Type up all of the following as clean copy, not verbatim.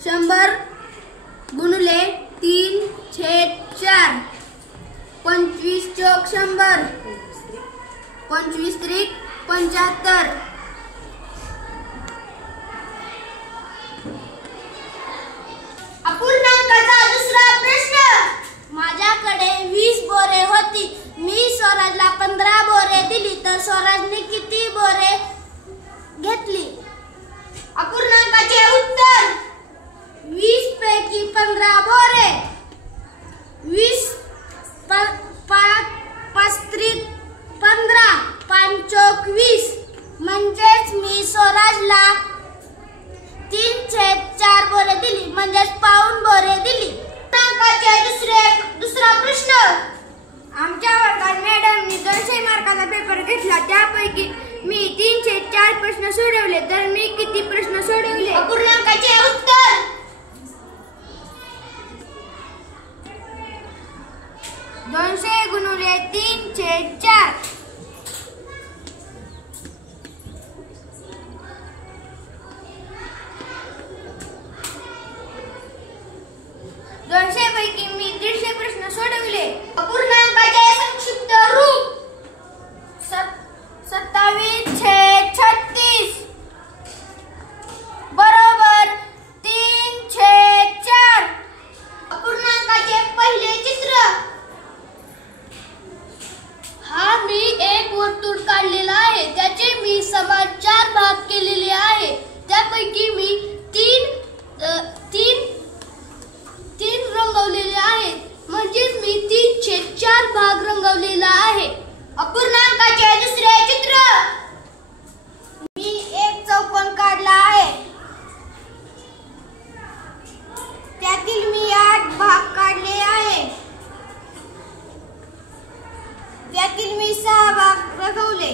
100 गुणिले 3/4 25 चौक 100 25 त्रिक 75। अपूर्णांकाचा दुसरा प्रश्न। माझ्याकडे 20 बोरे होती, मी स्वराजला 15 बोरे दिली तर स्वराजने किती बोरे घेतली? अपूर्णांकाचे उत्तर। 20 पैकी 15 बोरे। 20 5 त्रिक 15 5 चौक 20 म्हणजेच मी स्वराजला 3/4 बोरे दिली, म्हणजेच पाऊण बोरे दिली। दुसरा प्रश्न। आमच्या वर्गात मॅडमनी 200 मार्काचा पेपर घेतला, त्यापैकी मी 3/4 प्रश्न सोडवले, तर मी किती प्रश्न सोडवले? अपूर्णांकाचे उत्तर। 200 गुणिले 3/4 200 पैकी मी 150 प्रश्न सोडवले। अपूर्णांकाचे संक्षिप्त रूप। 27/36 बरोबर 3/4। अपूर्णांकाचे पहिले चित्र। हा मी एक वर्तुळ काढलेला आहे, त्याचे मी समान 4 भाग केलेले आहे, त्यापैकी मी 3 रंगवलेले आहेत, म्हणजेच मी 3/4 भाग रंगवलेला आहे। अपूर्णांकाचे दुसरे चित्र। मी एक चौकोन काढला आहे, त्यातील मी 8 भाग काढले आहे, त्यातील मी 6 भाग रंगवले।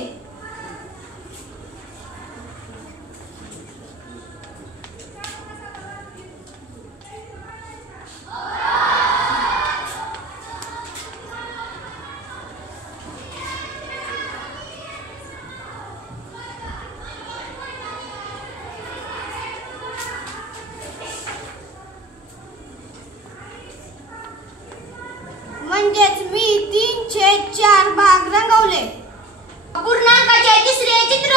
म्हणजेच मी 3/4 भाग रंगवले। अपूर्णांकाचे तिसरे चित्र।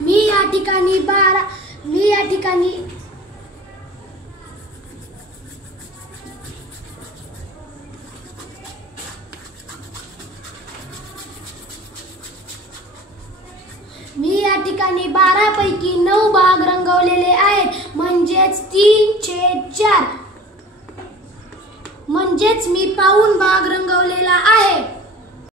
मी या ठिकाणी 12 पैकी 9 भाग रंगवलेले आहेत, म्हणजेच 3/4, म्हणजेच मी पाऊण भाग रंगवलेला आहे।